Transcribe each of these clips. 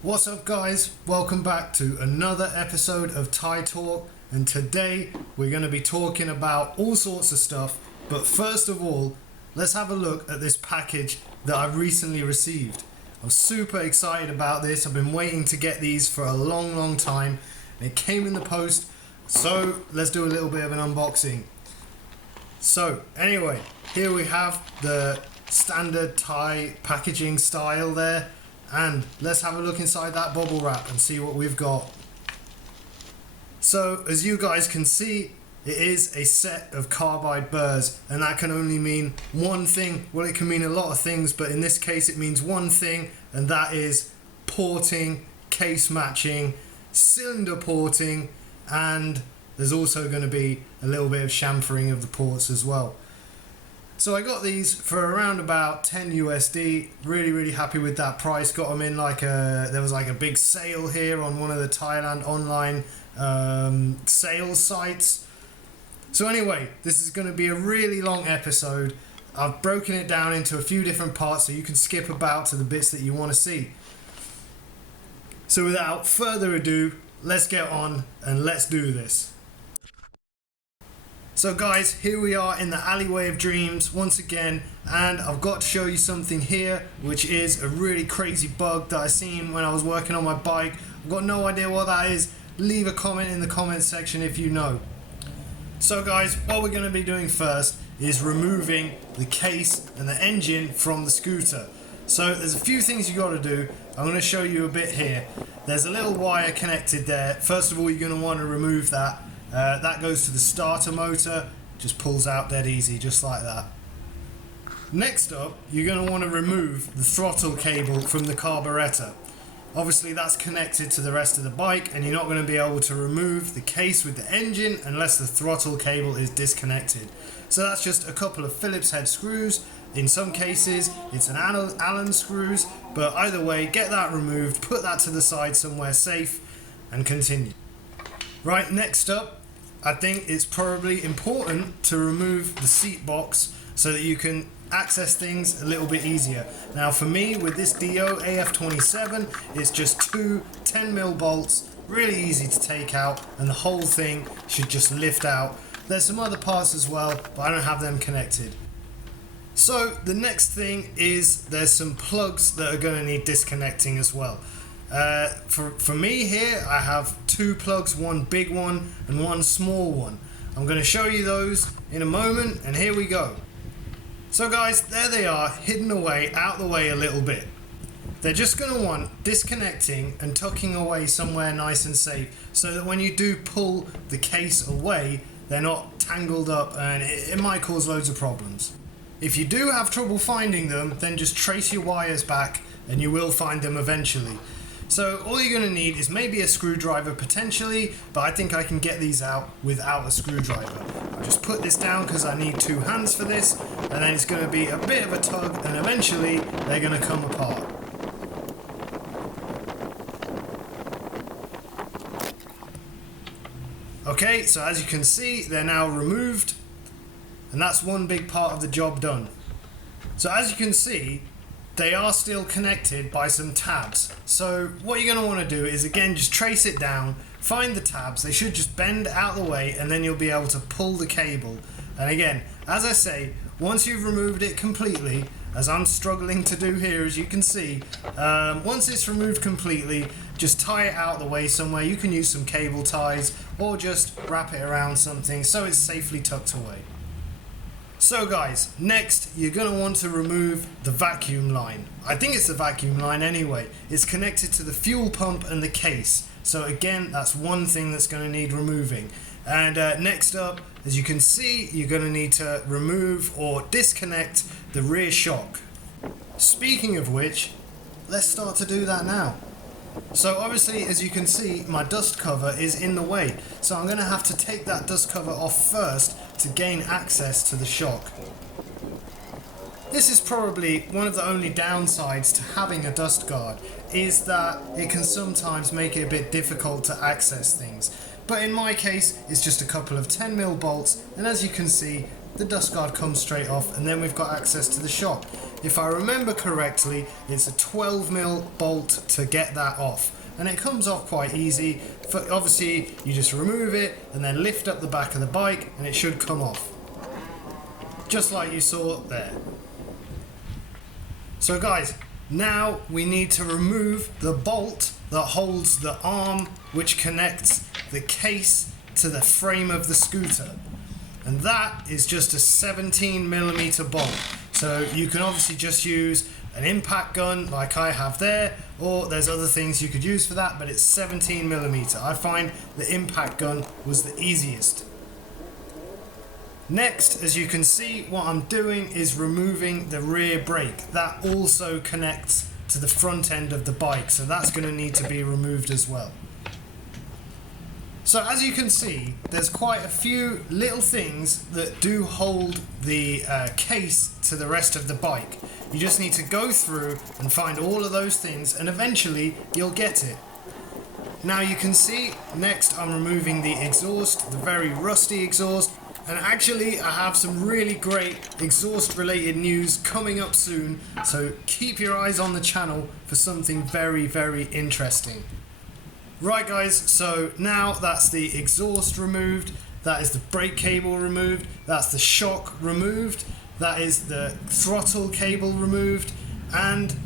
What's up guys, welcome back to another episode of Thai Talk, and today we're going to be talking about all sorts of stuff, but first of all let's have a look at this package that I've recently received. I'm super excited about this. I've been waiting to get these for a long time and it came in the post, so let's do a little bit of an unboxing. So anyway, here we have the standard Thai packaging style there. And let's have a look inside that bubble wrap and see what we've got. So as you guys can see, it is a set of carbide burrs, and that can only mean one thing. Well, it can mean a lot of things, but in this case it means one thing, and that is porting, case matching, cylinder porting, and there's also going to be a little bit of chamfering of the ports as well. So I got these for around about 10 USD. Really happy with that price. Got them in there was like a big sale here on one of the Thailand online sales sites. So anyway, this is going to be a really long episode. I've broken it down into a few different parts so you can skip about to the bits that you want to see. So without further ado, let's get on and let's do this. So guys, here we are in the alleyway of dreams once again, and I've got to show you something here which is a really crazy bug that I seen when I was working on my bike. I've got no idea what that is. Leave a comment in the comment section if you know. So guys, what we're going to be doing first is removing the case and the engine from the scooter. So there's a few things you got to do. I'm going to show you a bit here. There's a little wire connected there. First of all, you're going to want to remove that. That goes to the starter motor, just pulls out dead easy, just like that. Next up, you're going to want to remove the throttle cable from the carburetor. Obviously that's connected to the rest of the bike, and you're not going to be able to remove the case with the engine unless the throttle cable is disconnected. So that's just a couple of Phillips head screws. In some cases it's an Allen screws, but either way, get that removed, put that to the side somewhere safe, and continue. Right, next up, I think it's probably important to remove the seat box so that you can access things a little bit easier. Now for me, with this Dio AF27, it's just two 10mm bolts, really easy to take out, and the whole thing should just lift out. There's some other parts as well, but I don't have them connected. So the next thing is there's some plugs that are going to need disconnecting as well. For me here, I have two plugs, one big one and one small one. I'm going to show you those in a moment, and here we go. So guys, there they are, hidden away, out the way a little bit. They're just going to want disconnecting and tucking away somewhere nice and safe, so that when you do pull the case away, they're not tangled up and it might cause loads of problems. If you do have trouble finding them, then just trace your wires back and you will find them eventually. So all you're going to need is maybe a screwdriver potentially, but I think I can get these out without a screwdriver. I'll just put this down because I need two hands for this, and then it's going to be a bit of a tug, and eventually they're going to come apart. Okay, so as you can see, they're now removed, and that's one big part of the job done. So as you can see, they are still connected by some tabs. So what you're going to want to do is again just trace it down, find the tabs. They should just bend out the way, and then you'll be able to pull the cable. And again, as I say, once you've removed it completely, as I'm struggling to do here as you can see, once it's removed completely, just tie it out the way somewhere. You can use some cable ties or just wrap it around something so it's safely tucked away. So guys, next you're going to want to remove the vacuum line. I think it's the vacuum line anyway. It's connected to the fuel pump and the case. So again, that's one thing that's going to need removing. And next up, as you can see, you're going to need to remove or disconnect the rear shock. Speaking of which, let's start to do that now. So obviously, as you can see, my dust cover is in the way. So I'm going to have to take that dust cover off first to gain access to the shock. This is probably one of the only downsides to having a dust guard, is that it can sometimes make it a bit difficult to access things. But in my case, it's just a couple of 10mm bolts, and as you can see, the dust guard comes straight off, and then we've got access to the shock. if I remember correctly, it's a 12mm bolt to get that off. And it comes off quite easy. Obviously, you just remove it and then lift up the back of the bike and it should come off. Just like you saw there. So guys, now we need to remove the bolt that holds the arm which connects the case to the frame of the scooter. And that is just a 17mm bolt. So you can obviously just use an impact gun like I have there, or there's other things you could use for that, but it's 17mm. I find the impact gun was the easiest. Next, as you can see, what I'm doing is removing the rear brake. That also connects to the front end of the bike, so that's going to need to be removed as well. So as you can see, there's quite a few little things that do hold the case to the rest of the bike. You just need to go through and find all of those things, and eventually you'll get it. Now you can see, next I'm removing the exhaust, the very rusty exhaust. And actually, I have some really great exhaust related news coming up soon, so keep your eyes on the channel for something very, very interesting. Right guys, so now that's the exhaust removed, that is the brake cable removed, that's the shock removed, that is the throttle cable removed, and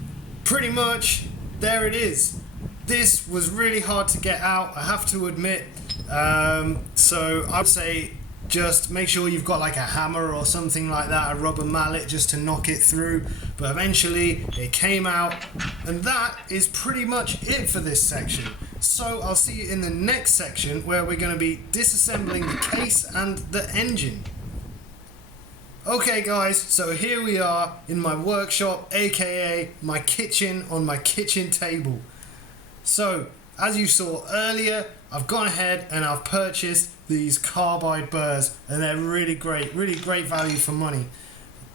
pretty much there it is. This was really hard to get out, I have to admit, so I would say just make sure you've got like a hammer or something like that, a rubber mallet, just to knock it through. But eventually it came out, and that is pretty much it for this section. So I'll see you in the next section where we're going to be disassembling the case and the engine. Okay guys, so here we are in my workshop, aka my kitchen, on my kitchen table. So as you saw earlier, I've gone ahead and I've purchased these carbide burrs, and they're really great value for money.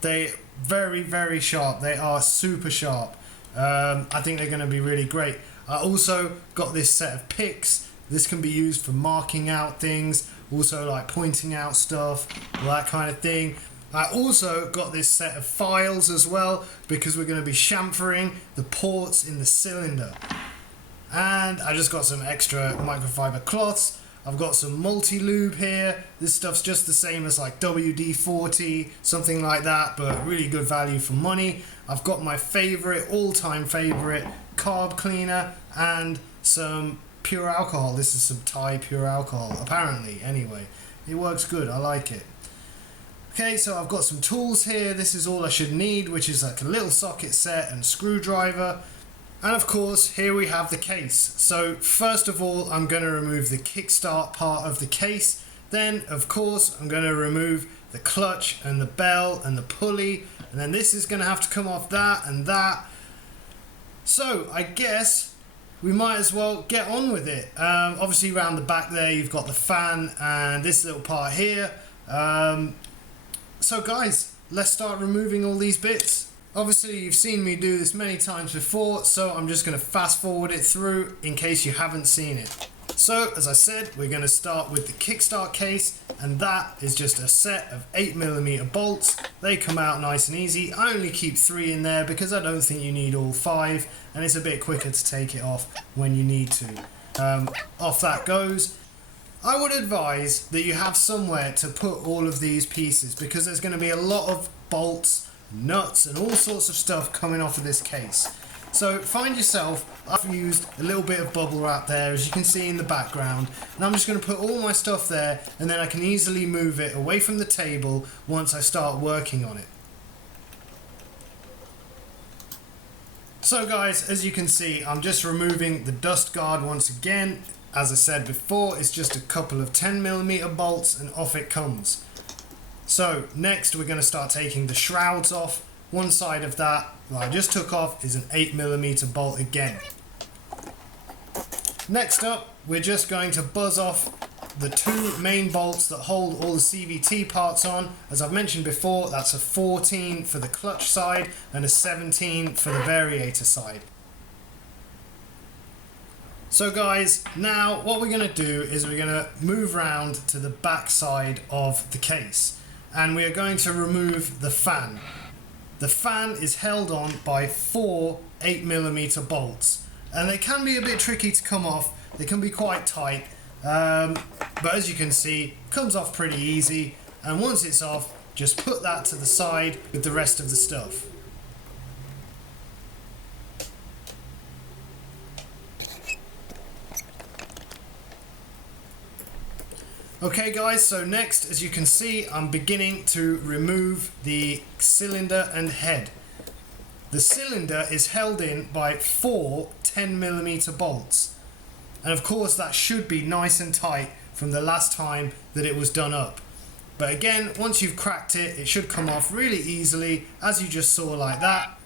They're very, very sharp. They are super sharp. I think they're going to be really great. I also got this set of picks. This can be used for marking out things, also like pointing out stuff, that kind of thing. I also got this set of files as well, because we're going to be chamfering the ports in the cylinder. And I just got some extra microfiber cloths. I've got some multi-lube here. This stuff's just the same as like WD-40, something like that, but really good value for money. I've got my favorite, all-time favorite carb cleaner and some pure alcohol. This is some Thai pure alcohol, apparently, anyway. It works good, I like it. Okay, so I've got some tools here. This is all I should need, which is like a little socket set and screwdriver. And of course, here we have the case. So first of all, I'm going to remove the kickstart part of the case. Then, of course, I'm going to remove the clutch and the bell and the pulley. And then this is going to have to come off that and that. So I guess we might as well get on with it. Obviously around the back there, you've got the fan and this little part here. So guys, let's start removing all these bits. Obviously you've seen me do this many times before, so I'm just going to fast forward it through in case you haven't seen it. So as I said, we're going to start with the kickstart case, and that is just a set of 8mm bolts. They come out nice and easy. I only keep 3 in there because I don't think you need all 5, and it's a bit quicker to take it off when you need to. Off that goes. I would advise that you have somewhere to put all of these pieces, because there's going to be a lot of bolts, nuts and all sorts of stuff coming off of this case. So find yourself, I've used a little bit of bubble wrap there, as you can see in the background, and I'm just going to put all my stuff there, and then I can easily move it away from the table once I start working on it. So guys, as you can see, I'm just removing the dust guard once again. As I said before, it's just a couple of 10mm bolts and off it comes. So next we're going to start taking the shrouds off. One side of that I just took off is an 8mm bolt again. Next up, we're just going to buzz off the 2 main bolts that hold all the CVT parts on. As I've mentioned before, that's a 14 for the clutch side and a 17 for the variator side. So guys, now what we're going to do is we're going to move round to the back side of the case, and we are going to remove the fan. the fan is held on by 4 8mm bolts, and they can be a bit tricky to come off. They can be quite tight, but as you can see, comes off pretty easy, and once it's off, just put that to the side with the rest of the stuff. Okay guys, so next, as you can see, I'm beginning to remove the cylinder and head. The cylinder is held in by 4 10mm bolts, and of course that should be nice and tight from the last time that it was done up. But again, once you've cracked it, it should come off really easily, as you just saw like that.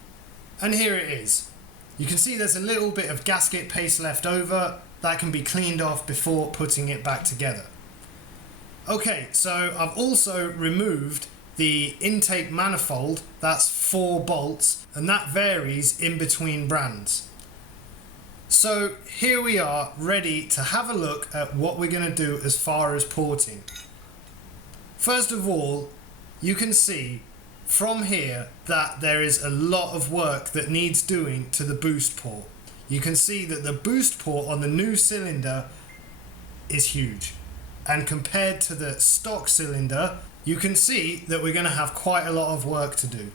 And here it is. You can see there's a little bit of gasket paste left over. That can be cleaned off before putting it back together. Okay, so I've also removed the intake manifold. That's 4 bolts, and that varies in between brands. So here we are, ready to have a look at what we're going to do as far as porting. First of all, you can see from here that there is a lot of work that needs doing to the boost port. You can see that the boost port on the new cylinder is huge, and compared to the stock cylinder, you can see that we're going to have quite a lot of work to do.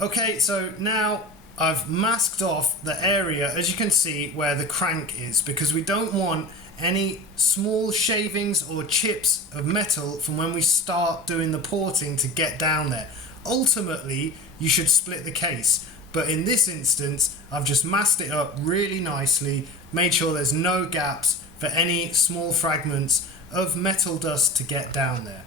Okay, so now I've masked off the area, as you can see, where the crank is, because we don't want any small shavings or chips of metal from when we start doing the porting to get down there. Ultimately, you should split the case, but in this instance, I've just masked it up really nicely, made sure there's no gaps for any small fragments of metal dust to get down there.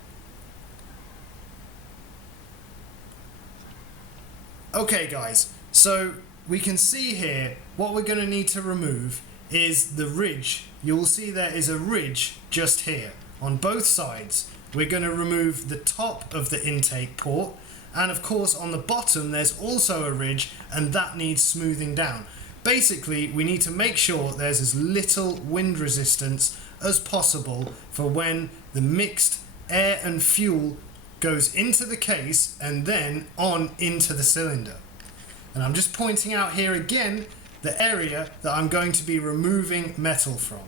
Okay guys, so we can see here what we're going to need to remove is the ridge. You'll see there is a ridge just here on both sides. We're going to remove the top of the intake port, and of course on the bottom there's also a ridge, and that needs smoothing down. Basically, we need to make sure there's as little wind resistance as possible for when the mixed air and fuel goes into the case and then on into the cylinder. And I'm just pointing out here again the area that I'm going to be removing metal from.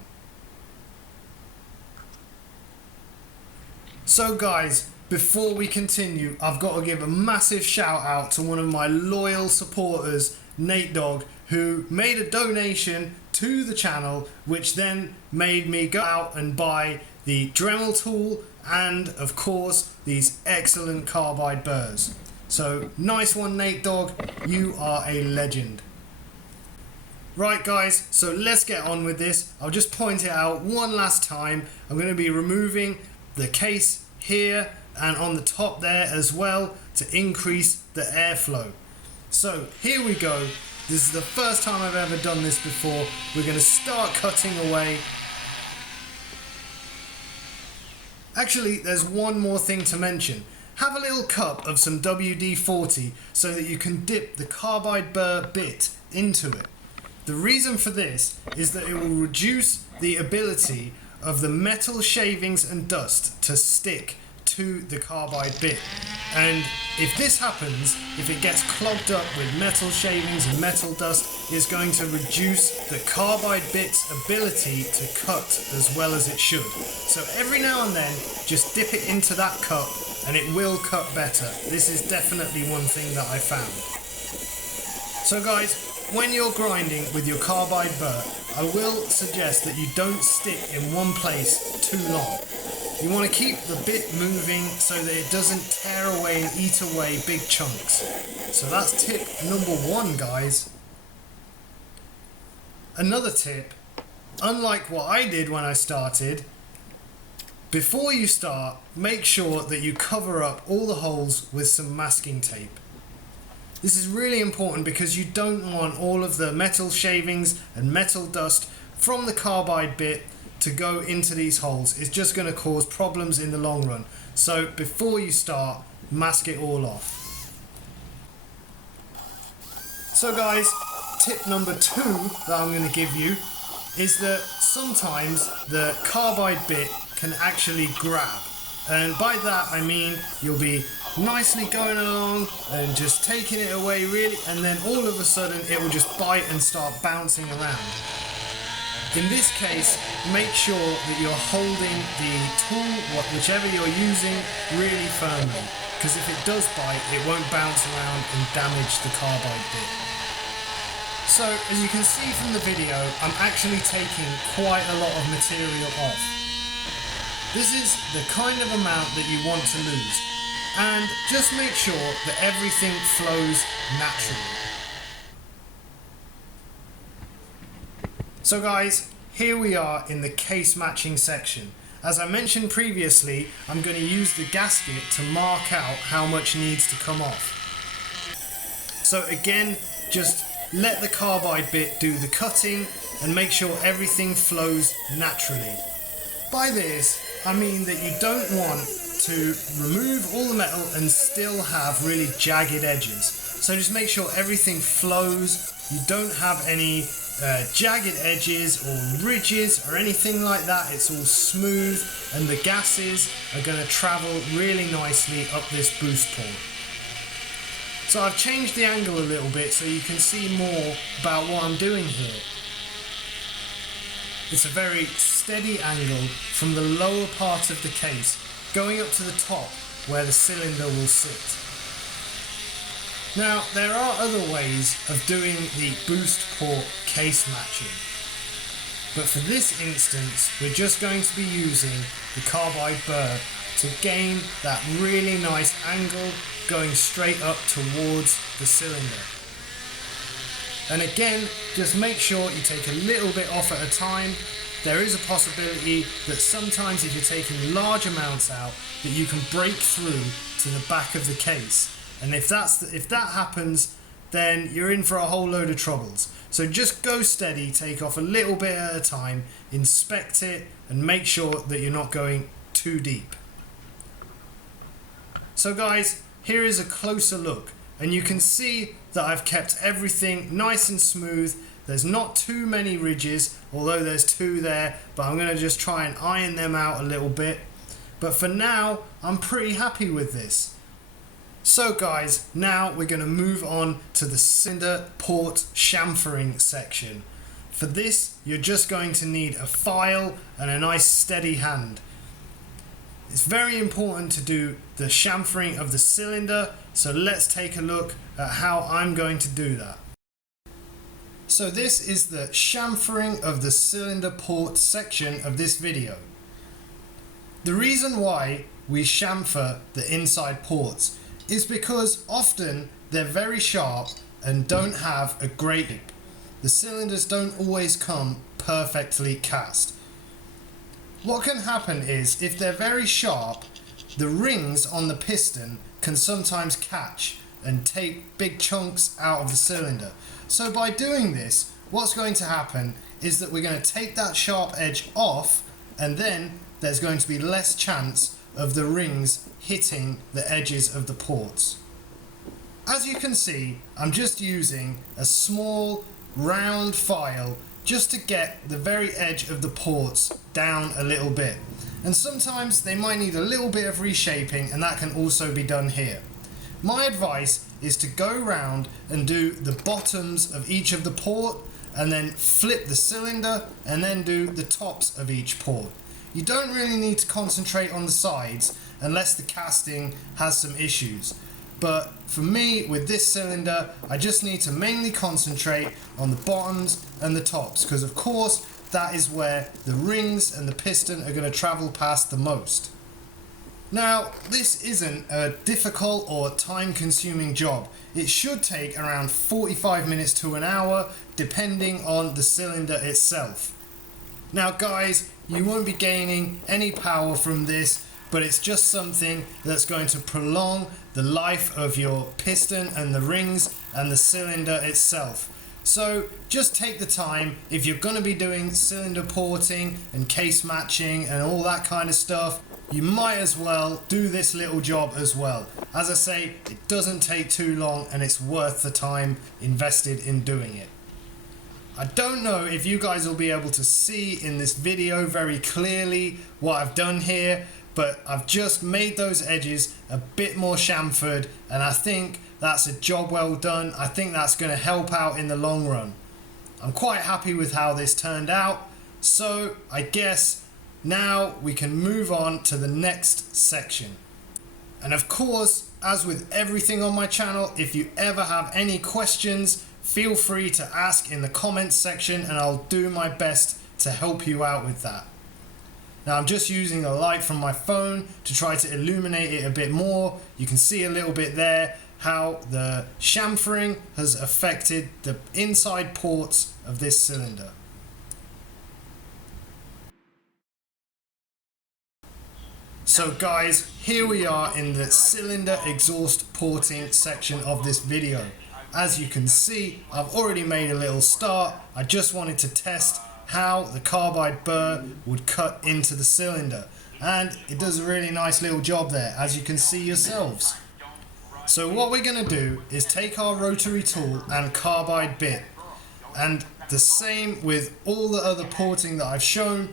So guys, before we continue, I've got to give a massive shout out to one of my loyal supporters, Nate Dogg, who made a donation to the channel, which then made me go out and buy the Dremel tool and of course these excellent carbide burrs. So nice one, Nate Dogg, you are a legend. Right guys, so let's get on with this. I'll just point it out one last time. I'm going to be removing the case here and on the top there as well to increase the airflow. So here we go. This is the first time I've ever done this before. We're going to start cutting away. Actually, there's one more thing to mention. Have a little cup of some WD-40 so that you can dip the carbide burr bit into it. The reason for this is that it will reduce the ability of the metal shavings and dust to stick to the carbide bit. And if this happens, if it gets clogged up with metal shavings and metal dust, it's going to reduce the carbide bit's ability to cut as well as it should. So every now and then, just dip it into that cup and it will cut better. This is definitely one thing that I found. So guys, when you're grinding with your carbide burr, I will suggest that you don't stick in one place too long. You want to keep the bit moving so that it doesn't tear away and eat away big chunks. So that's tip number 1, guys. Another tip, unlike what I did when I started, before you start, make sure that you cover up all the holes with some masking tape. This is really important because you don't want all of the metal shavings and metal dust from the carbide bit to go into these holes. It's just going to cause problems in the long run. So before you start, mask it all off. So guys, tip number 2 that I'm going to give you is that sometimes the carbide bit can actually grab. And by that I mean you'll be nicely going along and just taking it away really, and then all of a sudden it will just bite and start bouncing around. In this case, make sure that you're holding the tool, whichever you're using, really firmly, because if it does bite, it won't bounce around and damage the carbide bit. So, as you can see from the video, I'm actually taking quite a lot of material off. This is the kind of amount that you want to lose, and just make sure that everything flows naturally. So guys, here we are in the case matching section. As I mentioned previously, I'm going to use the gasket to mark out how much needs to come off. So again, just let the carbide bit do the cutting and make sure everything flows naturally. By this, I mean that you don't want to remove all the metal and still have really jagged edges. So just make sure everything flows, you don't have any jagged edges or ridges or anything like that. It's all smooth and the gases are going to travel really nicely up this boost port. So I've changed the angle a little bit so you can see more about what I'm doing here. It's a very steady angle from the lower part of the case going up to the top where the cylinder will sit. Now, there are other ways of doing the boost port case matching, but for this instance we're just going to be using the carbide burr to gain that really nice angle going straight up towards the cylinder. And again, just make sure you take a little bit off at a time. There is a possibility that sometimes if you're taking large amounts out that you can break through to the back of the case. And if that happens, then you're in for a whole load of troubles. So just go steady, take off a little bit at a time, inspect it, and make sure that you're not going too deep. So guys, here is a closer look, and you can see that I've kept everything nice and smooth. There's not too many ridges, although there's two there, but I'm going to just try and iron them out a little bit. But for now, I'm pretty happy with this. So guys, now we're going to move on to the cylinder port chamfering section. For this, you're just going to need a file and a nice steady hand. It's very important to do the chamfering of the cylinder, so let's take a look at how I'm going to do that. So this is the chamfering of the cylinder port section of this video. The reason why we chamfer the inside ports is because often they're very sharp and don't have a great grip. The cylinders don't always come perfectly cast. What can happen is if they're very sharp, the rings on the piston can sometimes catch and take big chunks out of the cylinder. So by doing this, what's going to happen is that we're going to take that sharp edge off, and then there's going to be less chance of the rings hitting the edges of the ports. As you can see, I'm just using a small round file just to get the very edge of the ports down a little bit. And sometimes they might need a little bit of reshaping, and that can also be done here. My advice is to go round and do the bottoms of each of the port, and then flip the cylinder, and then do the tops of each port. You don't really need to concentrate on the sides unless the casting has some issues. But for me, with this cylinder, I just need to mainly concentrate on the bottoms and the tops, because of course that is where the rings and the piston are going to travel past the most. Now, this isn't a difficult or time-consuming job. It should take around 45 minutes to an hour, depending on the cylinder itself. Now guys, you won't be gaining any power from this, but it's just something that's going to prolong the life of your piston and the rings and the cylinder itself. So just take the time. If you're going to be doing cylinder porting and case matching and all that kind of stuff, you might as well do this little job as well. As I say, it doesn't take too long and it's worth the time invested in doing it. I don't know if you guys will be able to see in this video very clearly what I've done here, but I've just made those edges a bit more chamfered, and I think that's a job well done. I think that's going to help out in the long run. I'm quite happy with how this turned out, so I guess now we can move on to the next section. And of course, as with everything on my channel, if you ever have any questions, feel free to ask in the comments section and I'll do my best to help you out with that. Now I'm just using the light from my phone to try to illuminate it a bit more. You can see a little bit there how the chamfering has affected the inside ports of this cylinder. So guys, here we are in the cylinder exhaust porting section of this video. As you can see, I've already made a little start. I just wanted to test how the carbide burr would cut into the cylinder, and it does a really nice little job there, as you can see yourselves. So what we're going to do is take our rotary tool and carbide bit, and the same with all the other porting that I've shown.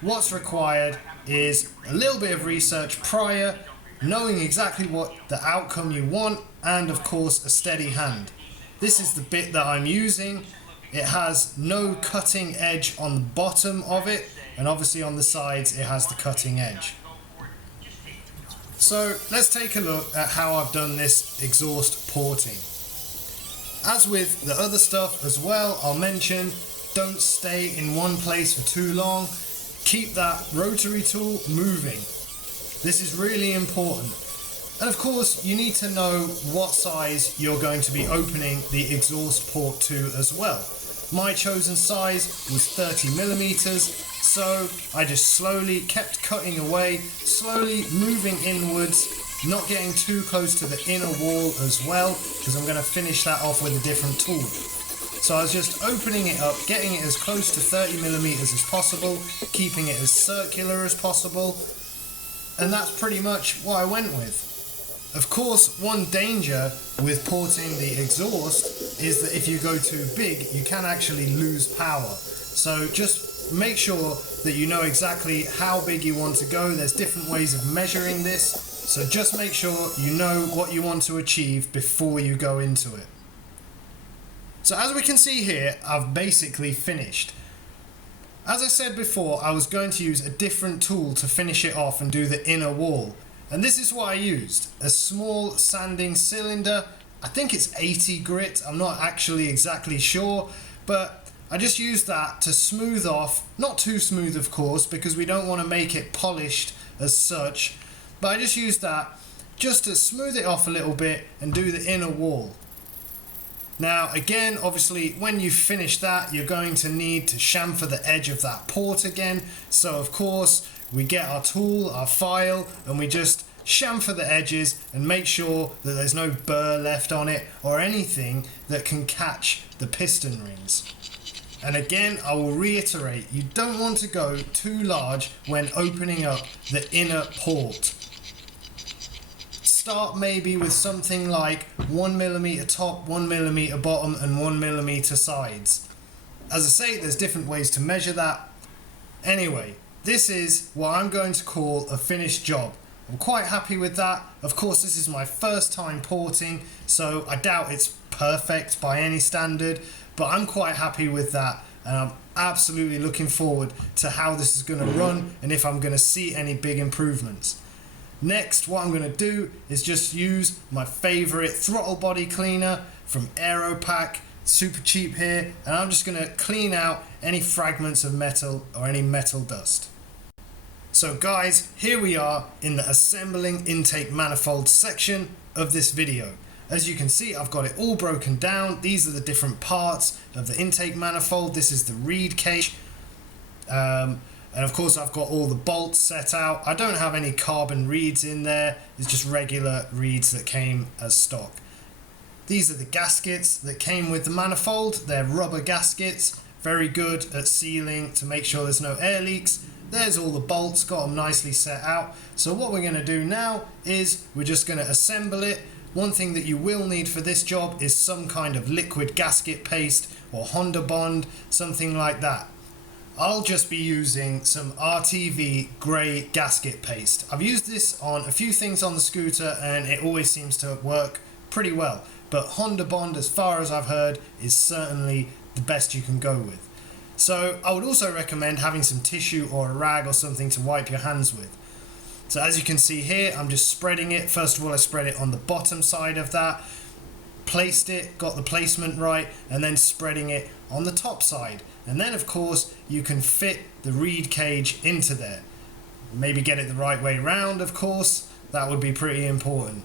What's required is a little bit of research prior, knowing exactly what the outcome you want, and of course a steady hand. This is the bit that I'm using. It has no cutting edge on the bottom of it, and obviously on the sides it has the cutting edge. So let's take a look at how I've done this exhaust porting. As with the other stuff as well, I'll mention, don't stay in one place for too long. Keep that rotary tool moving. This is really important. And of course, you need to know what size you're going to be opening the exhaust port to as well. My chosen size was 30mm, so I just slowly kept cutting away, slowly moving inwards, not getting too close to the inner wall as well, because I'm going to finish that off with a different tool. So I was just opening it up, getting it as close to 30mm as possible, keeping it as circular as possible, and that's pretty much what I went with. Of course, one danger with porting the exhaust is that if you go too big, you can actually lose power. So just make sure that you know exactly how big you want to go. There's different ways of measuring this, so just make sure you know what you want to achieve before you go into it. So as we can see here, I've basically finished. As I said before, I was going to use a different tool to finish it off and do the inner wall. And this is what I used, a small sanding cylinder. I think it's 80 grit, I'm not actually exactly sure, but I just used that to smooth off, not too smooth of course, because we don't want to make it polished as such, but I just used that just to smooth it off a little bit and do the inner wall. Now again, obviously when you finish that, you're going to need to chamfer the edge of that port again, so of course we get our tool, our file, and we just chamfer the edges and make sure that there's no burr left on it or anything that can catch the piston rings. And again, I will reiterate, you don't want to go too large when opening up the inner port. Start maybe with something like 1mm top, 1mm bottom, and 1mm sides. As I say, there's different ways to measure that. Anyway, this is what I'm going to call a finished job. I'm quite happy with that. Of course, this is my first time porting, so I doubt it's perfect by any standard, but I'm quite happy with that, and I'm absolutely looking forward to how this is going to run and if I'm going to see any big improvements. Next, what I'm going to do is just use my favorite throttle body cleaner from Aeropack, super cheap here, and I'm just going to clean out any fragments of metal or any metal dust. So guys, here we are in the assembling intake manifold section of this video. As you can see, I've got it all broken down. These are the different parts of the intake manifold. This is the reed cage. And of course I've got all the bolts set out. I don't have any carbon reeds in there. It's just regular reeds that came as stock. These are the gaskets that came with the manifold. They're rubber gaskets, very good at sealing to make sure there's no air leaks. There's all the bolts, got them nicely set out. So what we're going to do now is we're just going to assemble it. One thing that you will need for this job is some kind of liquid gasket paste or Honda Bond, something like that. I'll just be using some RTV grey gasket paste. I've used this on a few things on the scooter and it always seems to work pretty well. But Honda Bond, as far as I've heard, is certainly the best you can go with. So I would also recommend having some tissue or a rag or something to wipe your hands with. So as you can see here, I'm just spreading it. First of all, I spread it on the bottom side of that, placed it, got the placement right, and then spreading it on the top side. And then of course you can fit the reed cage into there. Maybe get it the right way round, of course. That would be pretty important.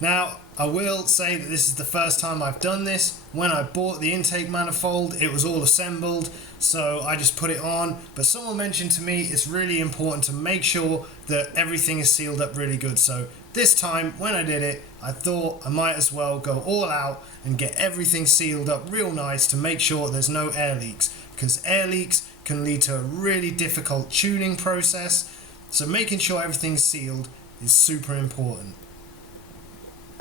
Now, I will say that this is the first time I've done this. When I bought the intake manifold, it was all assembled, so I just put it on. But someone mentioned to me it's really important to make sure that everything is sealed up really good. So this time, when I did it, I thought I might as well go all out and get everything sealed up real nice to make sure there's no air leaks, because air leaks can lead to a really difficult tuning process. So making sure everything's sealed is super important.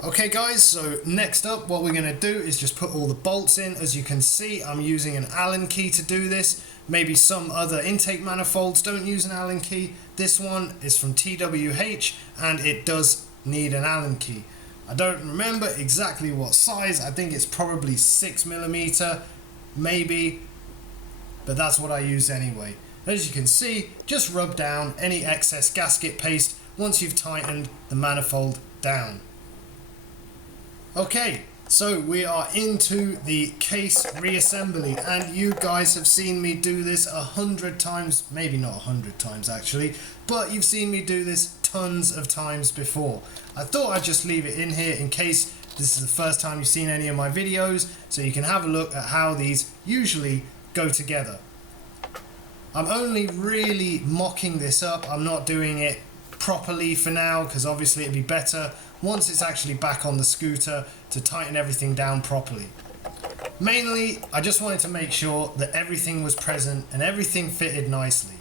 Okay guys, so next up what we're going to do is just put all the bolts in. As you can see, I'm using an Allen key to do this. Maybe some other intake manifolds don't use an Allen key. This one is from TWH and it does need an Allen key. I don't remember exactly what size. I think it's probably 6mm, maybe, but that's what I use anyway. As you can see, just rub down any excess gasket paste once you've tightened the manifold down. Okay, so we are into the case reassembly, and you guys have seen me do this 100 times, maybe not 100 times actually, but you've seen me do this tons of times before. I thought I'd just leave it in here in case this is the first time you've seen any of my videos, so you can have a look at how these usually go together. I'm only really mocking this up. I'm not doing it properly for now, because obviously it'd be better once it's actually back on the scooter to tighten everything down properly. Mainly, I just wanted to make sure that everything was present and everything fitted nicely.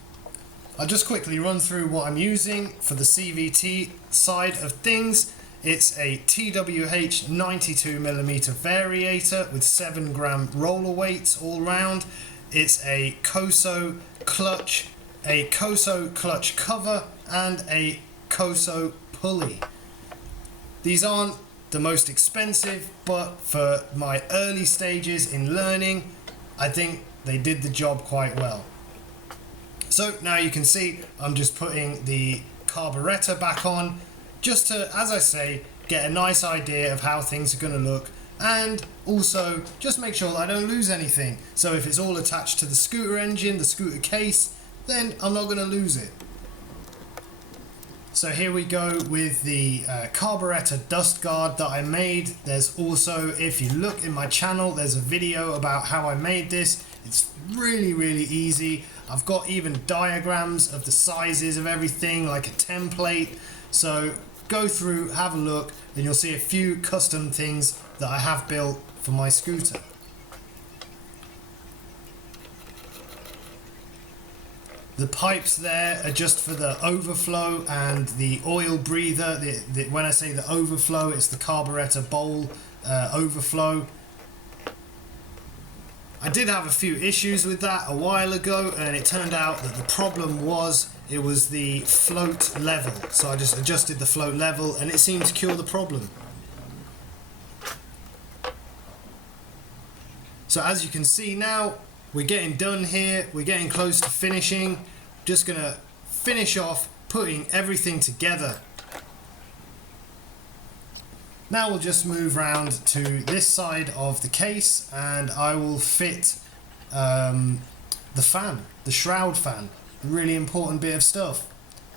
I'll just quickly run through what I'm using for the CVT side of things. It's a TWH 92mm variator with 7g roller weights all round. It's a Koso clutch, a Koso clutch cover, and a Koso pulley. These aren't the most expensive, but for my early stages in learning, I think they did the job quite well. So now you can see I'm just putting the carburetor back on, just to, as I say, get a nice idea of how things are going to look, and also just make sure that I don't lose anything. So if it's all attached to the scooter engine, the scooter case, then I'm not going to lose it. So here we go with the carburetor dust guard that I made. There's also, if you look in my channel, there's a video about how I made this. It's really easy. I've got even diagrams of the sizes of everything, like a template. So go through, have a look, and you'll see a few custom things that I have built for my scooter. The pipes there are just for the overflow and the oil breather. When I say the overflow, it's the carburetor bowl overflow. I did have a few issues with that a while ago, and it turned out that the problem was it was the float level. So I just adjusted the float level and it seemed to cure the problem. So as you can see now, we're getting done here. We're getting close to finishing. Just gonna finish off putting everything together. Now we'll just move round to this side of the case and I will fit the fan, the shroud fan. Really important bit of stuff.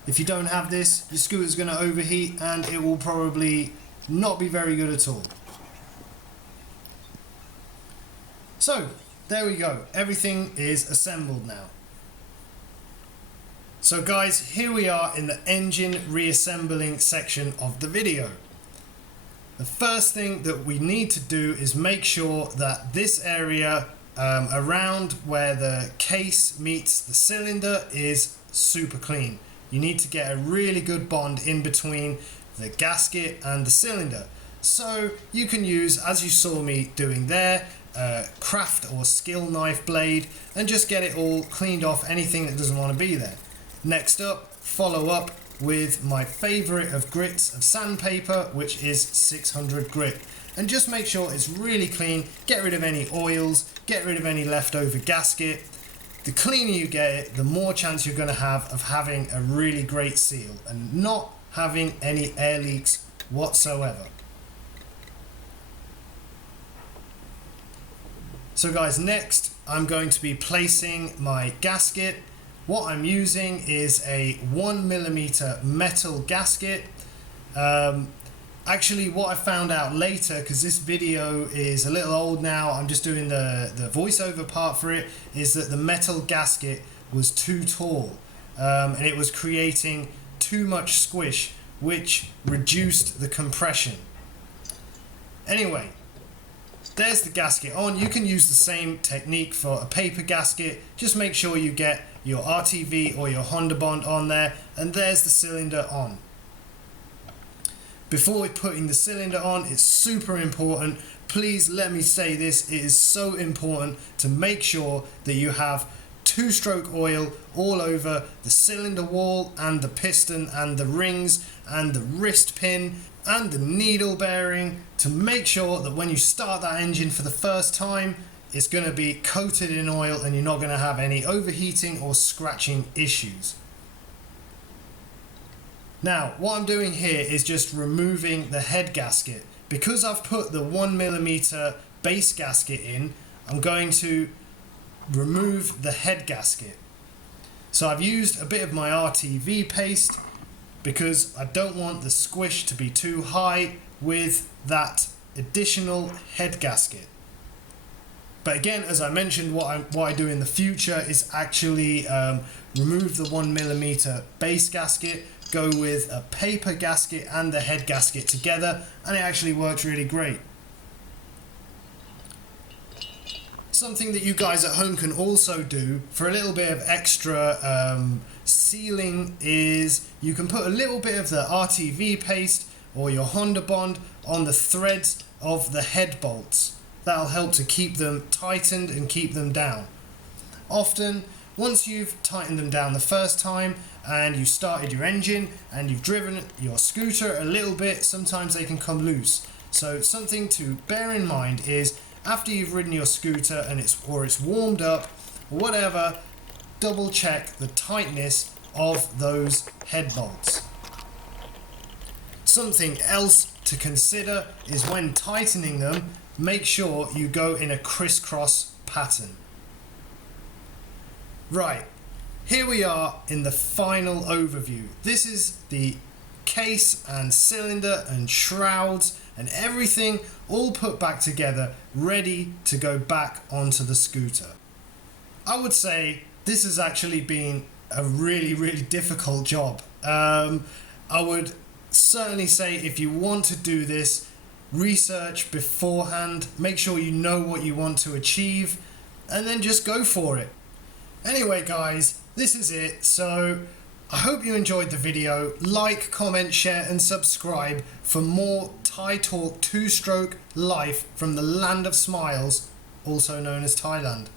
If you don't have this, your scooter's gonna overheat and it will probably not be very good at all. So there we go, everything is assembled now. So guys, here we are in the engine reassembling section of the video. The first thing that we need to do is make sure that this area around where the case meets the cylinder is super clean. You need to get a really good bond in between the gasket and the cylinder. So you can use, as you saw me doing there, craft or skill knife blade and just get it all cleaned off anything that doesn't want to be there. Next up, follow up with my favourite of grits of sandpaper, which is 600 grit. And just make sure it's really clean, get rid of any oils, get rid of any leftover gasket. The cleaner you get it, the more chance you're going to have of having a really great seal and not having any air leaks whatsoever. So guys, next I'm going to be placing my gasket. What I'm using is a 1mm metal gasket. Actually, what I found out later, because this video is a little old now, I'm just doing the voiceover part for it, is that the metal gasket was too tall and it was creating too much squish, which reduced the compression. Anyway, there's the gasket on. You can use the same technique for a paper gasket. Just make sure you get your RTV or your Honda Bond on there, and there's the cylinder on. Before putting the cylinder on, it's super important. Please let me say this, it is so important to make sure that you have two-stroke oil all over the cylinder wall and the piston and the rings and the wrist pin and the needle bearing, to make sure that when you start that engine for the first time, it's going to be coated in oil and you're not going to have any overheating or scratching issues. Now, what I'm doing here is just removing the head gasket. Because I've put the 1mm base gasket in, I'm going to remove the head gasket. So I've used a bit of my RTV paste because I don't want the squish to be too high with that additional head gasket. But again, as I mentioned, what I do in the future is actually remove the 1mm base gasket, go with a paper gasket and the head gasket together, and it actually works really great. Something that you guys at home can also do for a little bit of extra sealing is you can put a little bit of the RTV paste or your Honda Bond on the threads of the head bolts. That'll help to keep them tightened and keep them down. Often, once you've tightened them down the first time and you started your engine and you've driven your scooter a little bit, sometimes they can come loose. So something to bear in mind is after you've ridden your scooter and it's warmed up or whatever, double check the tightness of those head bolts. Something else to consider is when tightening them, make sure you go in a crisscross pattern. Right, here we are in the final overview. This is the case and cylinder and shrouds and everything all put back together, ready to go back onto the scooter. I would say this has actually been a really difficult job. I would certainly say if you want to do this, research beforehand, make sure you know what you want to achieve, and then just go for it. Anyway guys, this is it. So I hope you enjoyed the video. Like, comment, share and subscribe for more Thai Talk two-stroke life from the land of smiles, also known as Thailand.